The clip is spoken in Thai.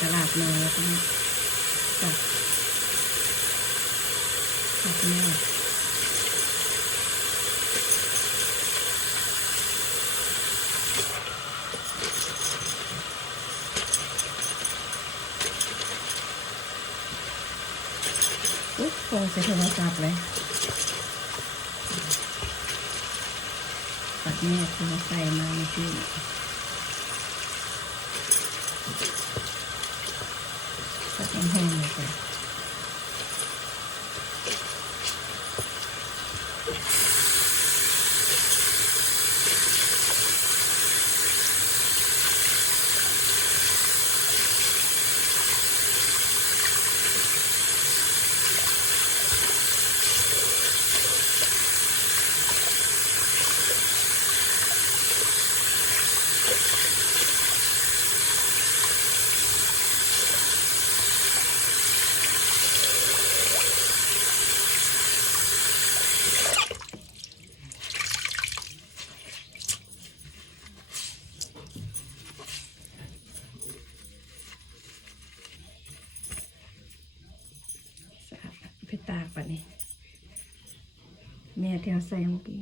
ตลาดมาแล้วก็จับแม่อุ๊ยโทรใส่โทรศัพท์เลยตัดแม่โทรใส่มาเมื่อกี้ตัดแห้งๆเลยจ้ะไปตากปะนี่แม่ที่เขาใส่เมื่อกี้